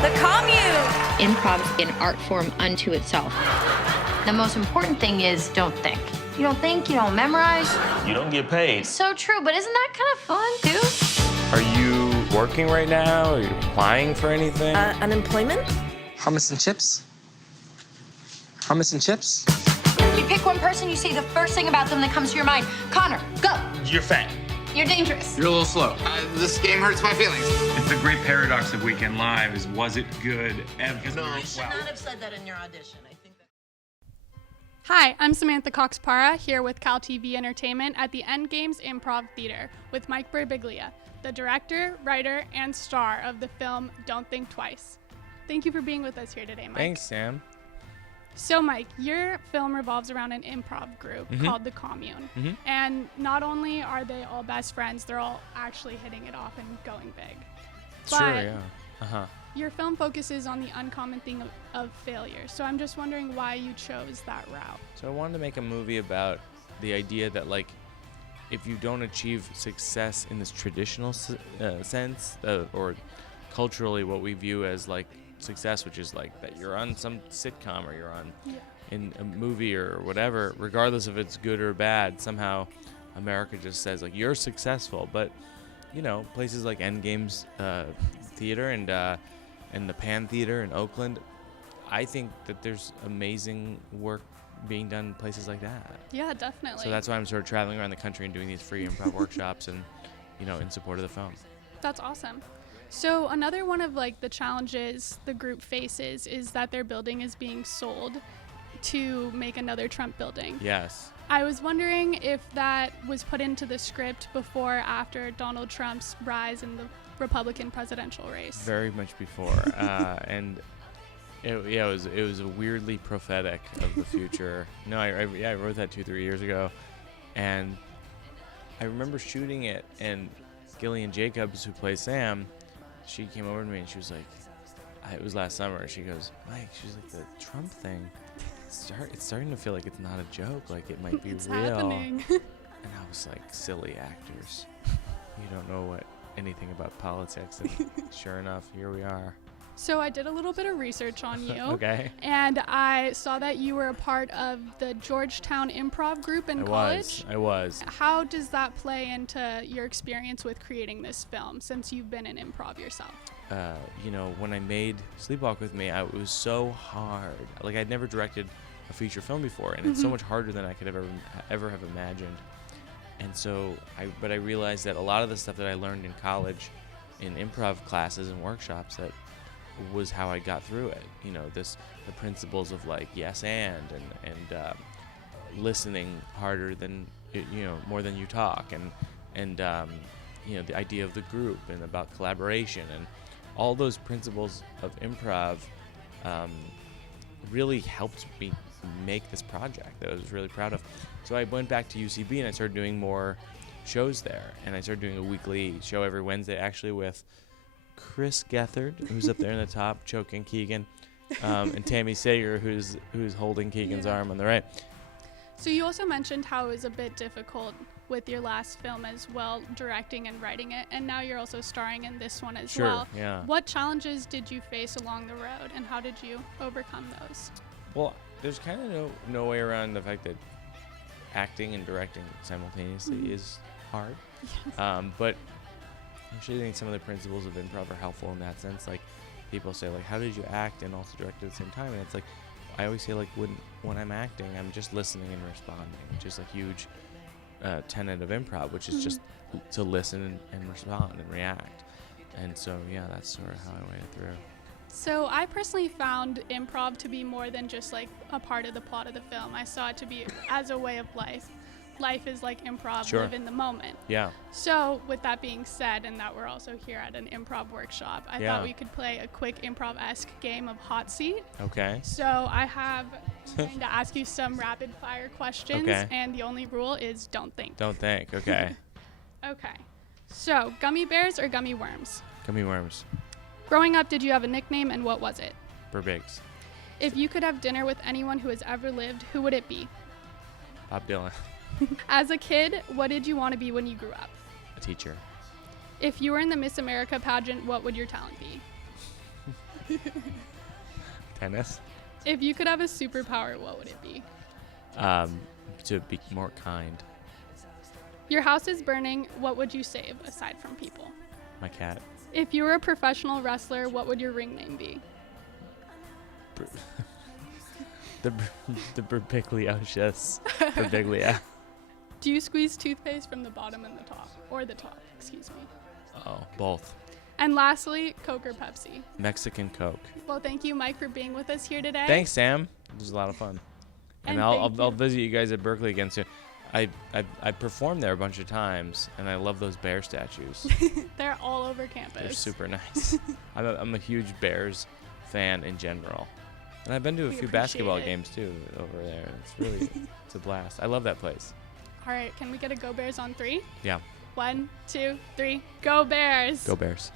The commune. Improv's an art form unto itself. The most important thing is don't think. You don't think, you don't memorize. You don't get paid. So true, but isn't that kind of fun too? Are you working right now? Are you applying for anything? Unemployment? Hummus and chips? Hummus and chips? You pick one person, you say the first thing about them that comes to your mind. Connor, go. You're fat. You're dangerous. You're a little slow. This game hurts my feelings. It's the great paradox of Weekend Live is, was it good ever? No. You should not have said that in your audition. I think that. Hi, I'm Samantha Cox-Parra here with CalTV Entertainment at the End Games Improv Theater with Mike Birbiglia, the director, writer, and star of the film Don't Think Twice. Thank you for being with us here today, Mike. Thanks, Sam. So, Mike, your film revolves around an improv group called The Commune. And not only are they all best friends, they're all actually hitting it off and going big. Sure, But yeah. your film focuses on the uncommon thing of failure. So I'm just wondering why you chose that route. So I wanted to make a movie about the idea that, like, if you don't achieve success in this traditional sense, or culturally what we view as, like, success, which is like that you're on some sitcom or you're on in a movie or whatever, regardless if it's good or bad, somehow America just says like you're successful. But you know, places like Endgame's theater and the Pan Theater in Oakland, I think that there's amazing work being done in places like that. Yeah, definitely. So that's why I'm sort of traveling around the country and doing these free improv workshops and, you know, in support of the film. That's awesome. So another one of like the challenges the group faces is that their building is being sold to make another Trump building. Yes. I was wondering if that was put into the script before or after Donald Trump's rise in the Republican presidential race. Very much before. And it was weirdly prophetic of the future. No, I wrote that 2-3 years ago. And I remember shooting it, and Gillian Jacobs, who plays Sam, she came over to me and she was like, it was last summer, she goes, Mike, she's like, the Trump thing, it's starting to feel like it's not a joke, like it might be it's real. Happening. And I was like, silly actors. You don't know anything about politics. And sure enough, here we are. So I did a little bit of research on you. Okay. And I saw that you were a part of the Georgetown Improv group in college. I was. How does that play into your experience with creating this film, since you've been in improv yourself? You know, when I made Sleepwalk with Me, it was so hard. Like, I'd never directed a feature film before, and it's so much harder than I could ever have imagined. And so, I realized that a lot of the stuff that I learned in college, in improv classes and workshops, that was how I got through it. You know, the principles of like yes and listening harder than more than you talk, and you know, the idea of the group and about collaboration, and all those principles of improv really helped me make this project that I was really proud of. So I went back to UCB and I started doing more shows there, and I started doing a weekly show every Wednesday, actually, with Chris Gethard, who's up there in the top, choking Keegan, and Tammy Sager, who's holding Keegan's arm on the right. So you also mentioned how it was a bit difficult with your last film as well, directing and writing it, and now you're also starring in this one as well. Sure, yeah. What challenges did you face along the road, and how did you overcome those? Well, there's kind of no way around the fact that acting and directing simultaneously is hard. Yes. But I actually think some of the principles of improv are helpful in that sense. Like, people say, like, how did you act and also direct at the same time? And it's like, I always say, like, when I'm acting, I'm just listening and responding, which is a huge tenet of improv, which is just to listen and respond and react. And so, yeah, that's sort of how I went through. So I personally found improv to be more than just like a part of the plot of the film. I saw it to be as a way of life. Life is like improv, Sure. live in the moment. Yeah. So with that being said, and that we're also here at an improv workshop, I thought we could play a quick improv-esque game of hot seat. Okay. So I have going to ask you some rapid fire questions, and the only rule is don't think. Don't think. Okay. Okay. So gummy bears or gummy worms? Gummy worms. Growing up, did you have a nickname, and what was it? Burbigs. If you could have dinner with anyone who has ever lived, who would it be? Bob Dylan. As a kid, what did you want to be when you grew up? A teacher. If you were in the Miss America pageant, what would your talent be? Tennis. If you could have a superpower, what would it be? To be more kind. Your house is burning. What would you save aside from people? My cat. If you were a professional wrestler, what would your ring name be? The Birbiglia. Birbiglia. Do you squeeze toothpaste from the bottom and the top? Or the top, excuse me. Oh, both. And lastly, Coke or Pepsi? Mexican Coke. Well, thank you, Mike, for being with us here today. Thanks, Sam. It was a lot of fun. And I'll visit you guys at Berkeley again soon. I performed there a bunch of times, and I love those bear statues. They're all over campus. They're super nice. I'm a huge Bears fan in general. And I've been to a few basketball games, too, over there. It's a blast. I love that place. All right, can we get a Go Bears on 3? Yeah. 1, 2, 3, Go Bears! Go Bears.